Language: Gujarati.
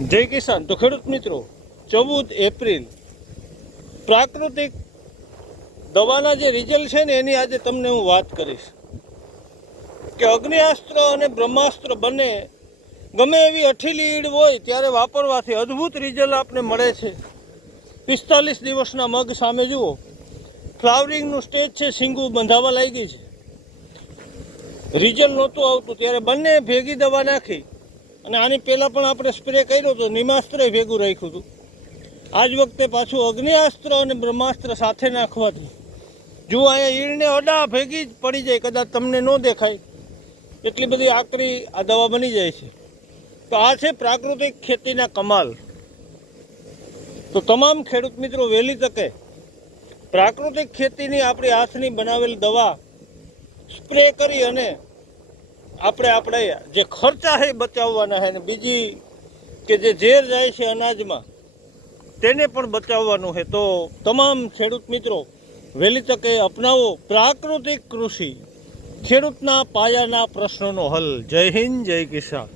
જય કિસાન। તો ખેડૂત મિત્રો, 14 એપ્રિલ પ્રાકૃતિક દવાના જે રિઝલ્ટ છે ને એની આજે તમને હું વાત કરીશ કે અગ્નિઅસ્ત્ર અને બ્રહ્માસ્ત્ર બંને ગમે એવી અઠીલી ઈડ હોય ત્યારે વાપરવાથી અદ્ભુત રિઝલ્ટ આપને મળે છે। 45 દિવસના મગ સામે જુઓ, ફ્લાવરિંગનું સ્ટેજ છે, સિંગું બંધાવા લાગી છે, રિઝલ્ટ નહોતું આવતું ત્યારે બંને ભેગી દવા નાખી અને આની પહેલાં પણ આપણે સ્પ્રે કર્યો હતો, નિમાસ્ત્ર ભેગું રાખ્યું હતું। આજ વખતે પાછું અગ્નિઅસ્ત્ર અને બ્રહ્માસ્ત્ર સાથે નાખવાથી જો અહીંયા ઈળને અડા ભેગી જ પડી જાય, કદાચ તમને ન દેખાય એટલી બધી આકરી આ દવા બની જાય છે। તો આ છે પ્રાકૃતિક ખેતીના કમાલ। તો તમામ ખેડૂત મિત્રો વહેલી તકે પ્રાકૃતિક ખેતીની આપણી હાથની બનાવેલી દવા સ્પ્રે કરી અને આપણે જે ખર્ચા છે બચાવવાના છે, ને બીજી કે જે ઝેર જાય છે અનાજમાં તેને પણ બચાવવાનું છે। તો તમામ ખેડૂત મિત્રો વહેલી તકે અપનાવો પ્રાકૃતિક કૃષિ, ખેડૂતના પાયાના પ્રશ્નોનો હલ। જય હિન્દ, જય કિસાન।